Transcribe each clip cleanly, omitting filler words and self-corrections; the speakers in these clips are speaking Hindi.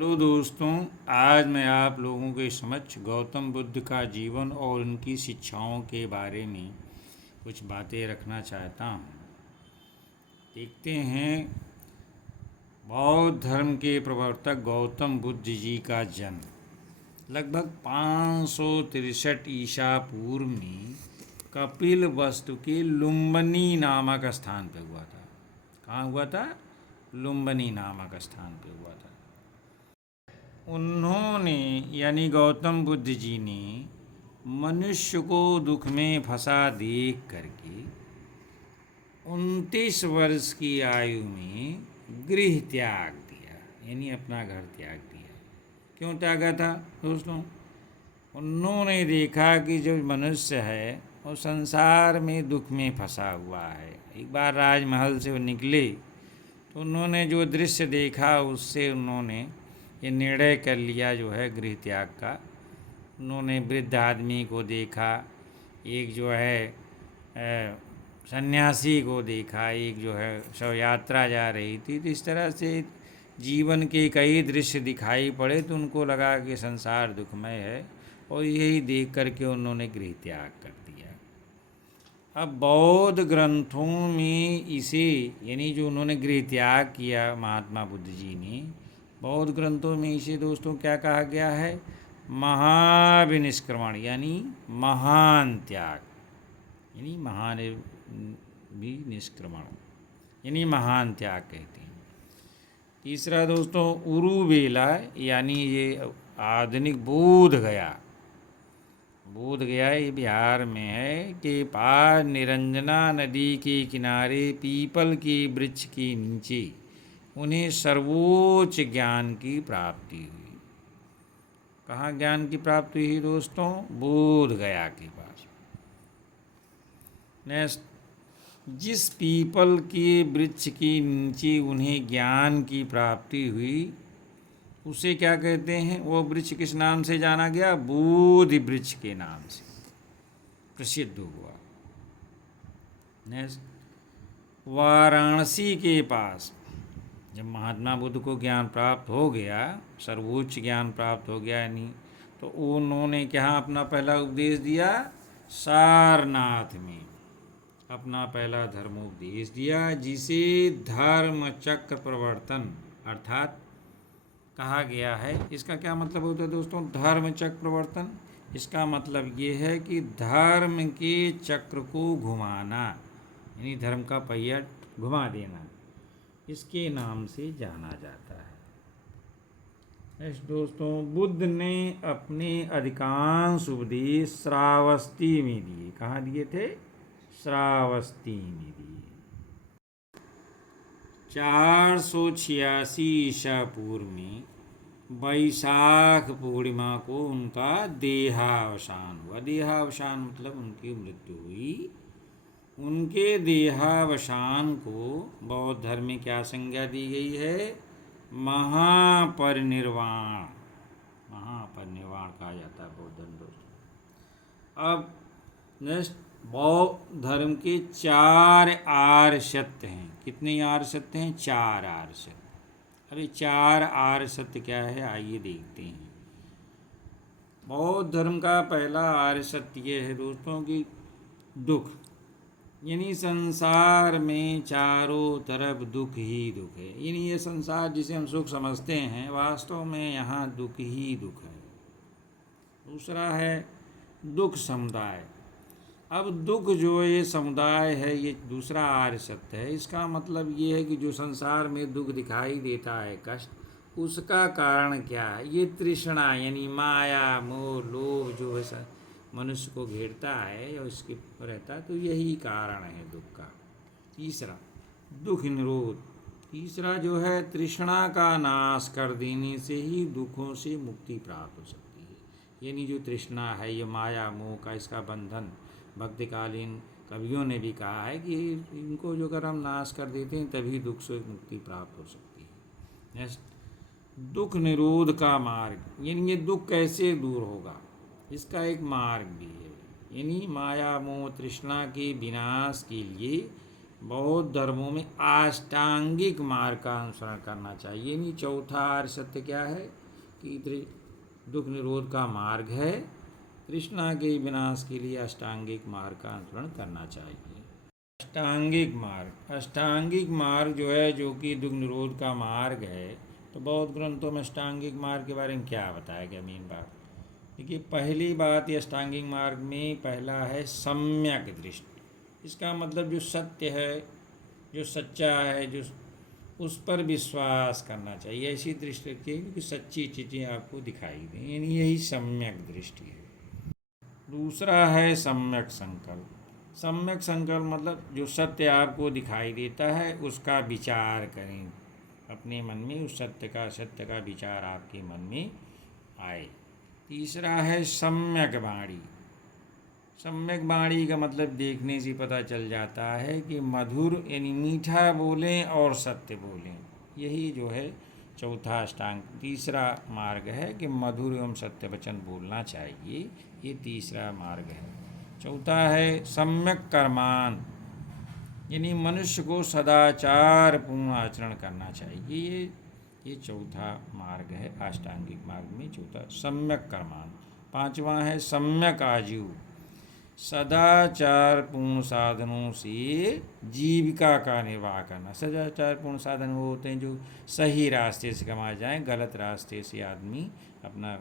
हेलो दोस्तों, आज मैं आप लोगों के समक्ष गौतम बुद्ध का जीवन और उनकी शिक्षाओं के बारे में कुछ बातें रखना चाहता हूँ। देखते हैं, बौद्ध धर्म के प्रवर्तक गौतम बुद्ध जी का जन्म लगभग 563 ईसा पूर्व में कपिल वस्तु के लुम्बिनी नामक स्थान पर हुआ था। कहाँ हुआ था? लुम्बिनी नामक स्थान पर हुआ था। उन्होंने यानी गौतम बुद्ध जी ने मनुष्य को दुख में फंसा देख करके 29 वर्ष की आयु में गृह त्याग दिया, यानी अपना घर त्याग दिया। क्यों त्यागा था दोस्तों? उन्होंने देखा कि जो मनुष्य है वो संसार में दुख में फंसा हुआ है। एक बार राजमहल से वो निकले तो उन्होंने जो दृश्य देखा उससे उन्होंने ये निर्णय कर लिया जो है गृह त्याग का। उन्होंने वृद्ध आदमी को देखा, एक जो है सन्यासी को देखा, एक जो है शव यात्रा जा रही थी। तो इस तरह से जीवन के कई दृश्य दिखाई पड़े तो उनको लगा कि संसार दुखमय है और यही देख करके उन्होंने गृह त्याग कर दिया। अब बौद्ध ग्रंथों में इसे यानी जो उन्होंने गृह त्याग किया महात्मा बुद्ध जी ने, बौद्ध ग्रंथों में इसे दोस्तों क्या कहा गया है? महाविनिष्क्रमण यानी महान त्याग, यानी महान भी निष्क्रमण यानी महान त्याग कहते हैं। तीसरा दोस्तों उरुवेला यानी ये आधुनिक बोध गया। बोध गया ये बिहार में है के पार निरंजना नदी के किनारे पीपल के वृक्ष के नीचे उन्हें सर्वोच्च ज्ञान की प्राप्ति हुई। कहाँ ज्ञान की प्राप्ति हुई दोस्तों? बोध गया के पास। नेक्स्ट, जिस पीपल के वृक्ष के नीचे उन्हें ज्ञान की प्राप्ति हुई उसे क्या कहते हैं? वो वृक्ष किस नाम से जाना गया? बोधि वृक्ष के नाम से प्रसिद्ध हुआ। नेक्स्ट, वाराणसी के पास जब महात्मा बुद्ध को ज्ञान प्राप्त हो गया, सर्वोच्च ज्ञान प्राप्त हो गया यानी, तो उन्होंने क्या अपना पहला उपदेश दिया? सारनाथ में अपना पहला धर्मोपदेश दिया, जिसे धर्म चक्र प्रवर्तन अर्थात कहा गया है। इसका क्या मतलब होता है दोस्तों? धर्म चक्र प्रवर्तन, इसका मतलब ये है कि धर्म के चक्र को घुमाना, यानी धर्म का पहिया घुमा देना, इसके नाम से जाना जाता है। नेक्स्ट दोस्तों, बुद्ध ने अपने अधिकांश उपदेश श्रावस्ती में दिए। कहाँ दिए थे? श्रावस्ती में दिए। 486 ईसा पूर्व में वैशाख पूर्णिमा को उनका देहावसान हुआ। देहावसान मतलब उनकी मृत्यु हुई। उनके देहावसान को बौद्ध धर्म में क्या संज्ञा दी गई है? महापरिनिर्वाण। महापरिनिर्वाण कहा जाता है बौद्ध धर्म दोस्तों। अब नेक्स्ट, बौद्ध धर्म के 4 आर्य सत्य हैं। कितने आर्य सत्य हैं? 4 आर्य सत्य। अरे 4 आर्य सत्य क्या है? आइए देखते हैं। बौद्ध धर्म का पहला आर्य सत्य ये है दोस्तों कि दुख, यानी संसार में चारों तरफ दुख ही दुख है। यानी ये संसार जिसे हम सुख समझते हैं वास्तव में यहाँ दुख ही दुख है। दूसरा है दुख समुदाय। अब दुख जो ये समुदाय है, ये दूसरा आर्य सत्य है। इसका मतलब ये है कि जो संसार में दुख दिखाई देता है, कष्ट, उसका कारण क्या है? ये तृष्णा यानी माया मोह लोभ जो है मनुष्य को घेरता है या उसके रहता है, तो यही कारण है दुख का। तीसरा दुख निरोध। तीसरा जो है तृष्णा का नाश कर देने से ही दुखों से मुक्ति प्राप्त हो सकती है। यानी जो तृष्णा है, ये माया मोह का, इसका बंधन भक्तिकालीन कवियों ने भी कहा है कि इनको जो अगर हम नाश कर देते हैं तभी दुख से मुक्ति प्राप्त हो सकती है। नेक्स्ट, दुख निरोध का मार्ग, यानी ये दुख कैसे दूर होगा, इसका एक मार्ग भी है। यानी माया मोह तृष्णा के विनाश के लिए बौद्ध धर्मों में अष्टांगिक मार्ग का अनुसरण करना चाहिए। नहीं, चौथा आर्य सत्य क्या है कि दुख निरोध का मार्ग है, तृष्णा के विनाश के लिए अष्टांगिक मार्ग का अनुसरण करना चाहिए। अष्टांगिक मार्ग जो है, जो कि दुख निरोध का मार्ग है, तो बौद्ध ग्रंथों में अष्टांगिक मार्ग के बारे में क्या बताया गया? मेन बात देखिए, पहली बात ये अष्टांगिक मार्ग में पहला है सम्यक दृष्टि। इसका मतलब जो सत्य है, जो सच्चा है, जो उस पर विश्वास करना चाहिए, ऐसी दृष्टि रखिए कि सच्ची चीज़ें आपको दिखाई दें, यानी यही सम्यक दृष्टि है। दूसरा है सम्यक संकल्प। सम्यक संकल्प मतलब जो सत्य आपको दिखाई देता है उसका विचार करें अपने मन में, उस सत्य का विचार आपके मन में आए। तीसरा है सम्यक वाणी। सम्यक वाणी का मतलब देखने से पता चल जाता है कि मधुर यानी मीठा बोलें और सत्य बोलें। यही जो है चौथा अष्टांग तीसरा मार्ग है कि मधुर एवं सत्य वचन बोलना चाहिए, ये तीसरा मार्ग है। चौथा है सम्यक कर्मान, यानी मनुष्य को सदाचार पूर्ण आचरण करना चाहिए। ये चौथा मार्ग है अष्टांगिक मार्ग में, चौथा सम्यक कर्मान। पांचवा है सम्यक आजीव। सदाचार पूर्ण साधनों से जीविका का निर्वाह करना। सदाचार पूर्ण साधन वो होते हैं जो सही रास्ते से कमाए जाएं, गलत रास्ते से आदमी अपना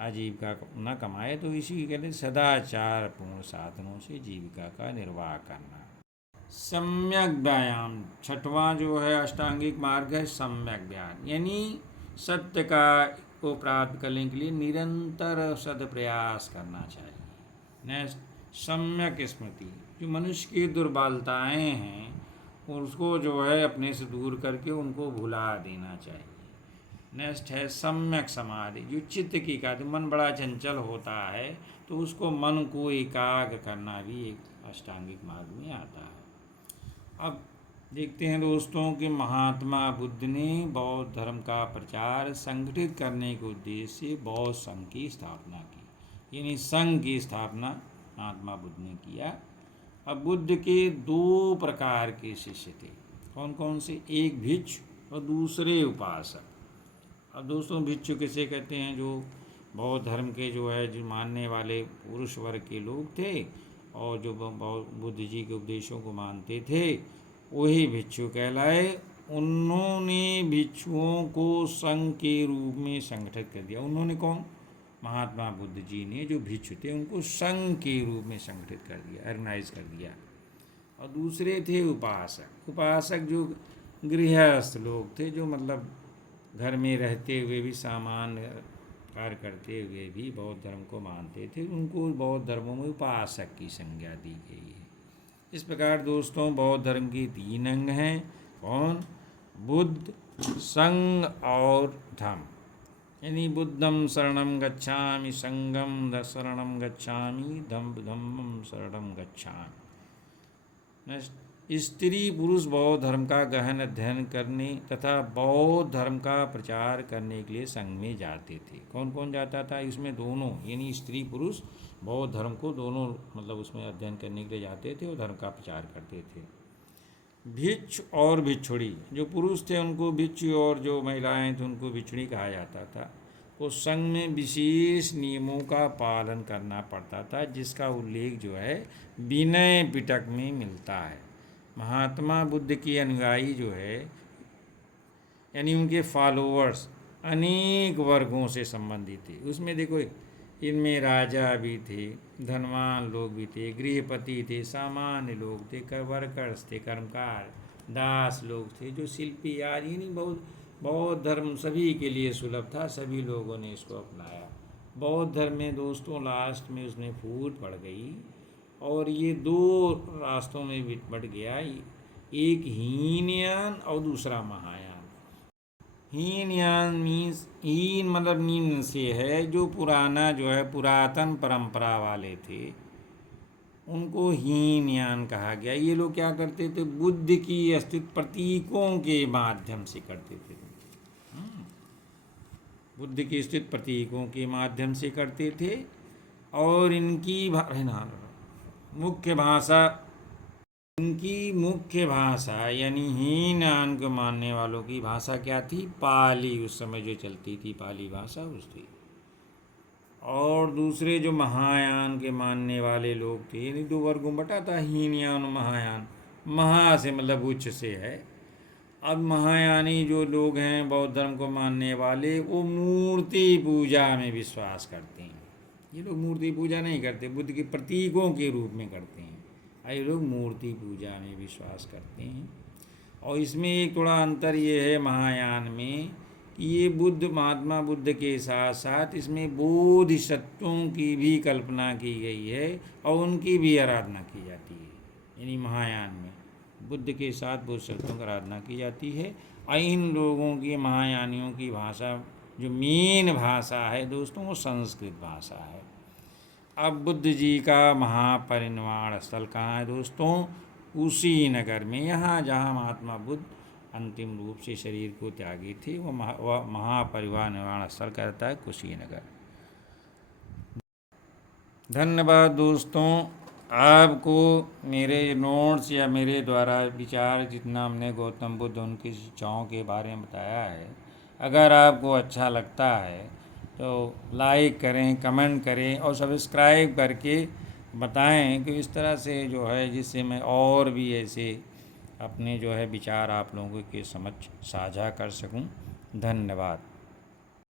आजीविका न कमाए, तो इसी के लिए सदाचार पूर्ण साधनों से जीविका का निर्वाह करना। सम्यक व्यायाम, छठवां जो है अष्टांगिक मार्ग है सम्यक व्यायाम, यानी सत्य को प्राप्त करने के लिए निरंतर सदप्रयास करना चाहिए। नेक्स्ट सम्यक स्मृति, जो मनुष्य की दुर्बलताएं हैं उसको जो है अपने से दूर करके उनको भुला देना चाहिए। नेक्स्ट है सम्यक समाधि, जो चित्त की एकाग्र, मन बड़ा चंचल होता है तो उसको मन को एकाग्र करना भी एक अष्टांगिक मार्ग में आता है। अब देखते हैं दोस्तों कि महात्मा बुद्ध ने बौद्ध धर्म का प्रचार संगठित करने के उद्देश्य से बौद्ध संघ की स्थापना की, यानी संघ की स्थापना महात्मा बुद्ध ने किया। अब बुद्ध के दो प्रकार के शिष्य थे, कौन कौन से? एक भिक्षु और दूसरे उपासक। अब दोस्तों भिक्षु किसे कहते हैं? जो बौद्ध धर्म के जो है जो मानने वाले पुरुष वर्ग के लोग थे और जो बुद्ध जी के उपदेशों को मानते थे, वही भिक्षु कहलाए। उन्होंने भिक्षुओं को संघ के रूप में संगठित कर दिया। उन्होंने कौन? महात्मा बुद्ध जी ने जो भिक्षु थे उनको संघ के रूप में संगठित कर दिया, ऑर्गेनाइज कर दिया। और दूसरे थे उपासक। उपासक जो गृहस्थ लोग थे, जो मतलब घर में रहते हुए भी सामान्य कार्य करते हुए भी बौद्ध धर्म को मानते थे, उनको बौद्ध धर्मों में उपासक की संज्ञा दी गई है। इस प्रकार दोस्तों बौद्ध धर्म की तीन अंग हैं, कौन? बुद्ध, संघ और धम्म। यानी बुद्धं शरणं गच्छामि, संघं शरणं गच्छामि, धम्मं शरणं गच्छामि। स्त्री पुरुष बौद्ध धर्म का गहन अध्ययन करने तथा बौद्ध धर्म का प्रचार करने के लिए संघ में जाते थे। कौन कौन जाता था? इसमें दोनों, यानी स्त्री पुरुष बौद्ध धर्म को दोनों मतलब उसमें अध्ययन करने के लिए जाते थे और धर्म का प्रचार करते थे। भिक्षु और भिक्षुणी, जो पुरुष थे उनको भिक्षु और जो महिलाएं थी उनको भिक्षुणी कहा जाता था। तो संघ में विशेष नियमों का पालन करना पड़ता था, जिसका उल्लेख जो है विनय पिटक में मिलता है। महात्मा बुद्ध के अनुयायी जो है यानी उनके फॉलोअर्स अनेक वर्गों से संबंधित थे। उसमें देखो इनमें राजा भी थे, धनवान लोग भी थे, गृहपति थे, सामान्य लोग थे, वर्कर्स थे, कर्मकार, दास लोग थे, जो शिल्पी आदि, नहीं बहुत बौद्ध धर्म सभी के लिए सुलभ था, सभी लोगों ने इसको अपनाया। बौद्ध धर्म में दोस्तों लास्ट में उसमें फूट पड़ गई और ये दो रास्तों में बट गया, एक हीनयान और दूसरा महायान। हीनयान मीन्स, हीन मतलब निम्न से है, जो पुराना जो है पुरातन परंपरा वाले थे उनको हीनयान कहा गया। ये लोग क्या करते थे? बुद्ध की अस्तित्व प्रतीकों के माध्यम से करते थे। बुद्ध की स्थित प्रतीकों के माध्यम से करते थे और इनकी मुख्य भाषा उनकी मुख्य भाषा यानी हीनयान को मानने वालों की भाषा क्या थी? पाली। उस समय जो चलती थी पाली भाषा उस थी। और दूसरे जो महायान के मानने वाले लोग थे, यानी दो वर्गों में बटा था, हीनयान और महायान। महा से मतलब उच्च से है। अब महायानी जो लोग हैं बौद्ध धर्म को मानने वाले, वो मूर्ति पूजा में विश्वास करते हैं। ये लोग मूर्ति पूजा नहीं करते, बुद्ध के प्रतीकों के रूप में करते हैं। ये लोग मूर्ति पूजा में विश्वास करते हैं। और इसमें एक थोड़ा अंतर ये है महायान में कि ये बुद्ध, महात्मा बुद्ध के साथ साथ इसमें बोधिसत्वों की भी कल्पना की गई है और उनकी भी आराधना की जाती है। यानी महायान में बुद्ध के साथ बोधिसत्वों की आराधना की जाती है। और इन लोगों की, महायानियों की भाषा, जो मेन भाषा है दोस्तों, वो संस्कृत भाषा है। अब बुद्ध जी का महापरिनिर्वाण स्थल कहाँ है दोस्तों? कुशीनगर में। यहाँ जहाँ महात्मा बुद्ध अंतिम रूप से शरीर को त्यागी थे, वो महापरिनिर्वाण स्थल कहता है कुशीनगर। धन्यवाद दोस्तों। आपको मेरे नोट्स या मेरे द्वारा विचार जितना हमने गौतम बुद्ध उनकी शिक्षाओं के बारे में बताया है, अगर आपको अच्छा लगता है तो लाइक करें, कमेंट करें और सब्सक्राइब करके बताएं कि इस तरह से जो है, जिससे मैं और भी ऐसे अपने जो है विचार आप लोगों के समक्ष साझा कर सकूं। धन्यवाद।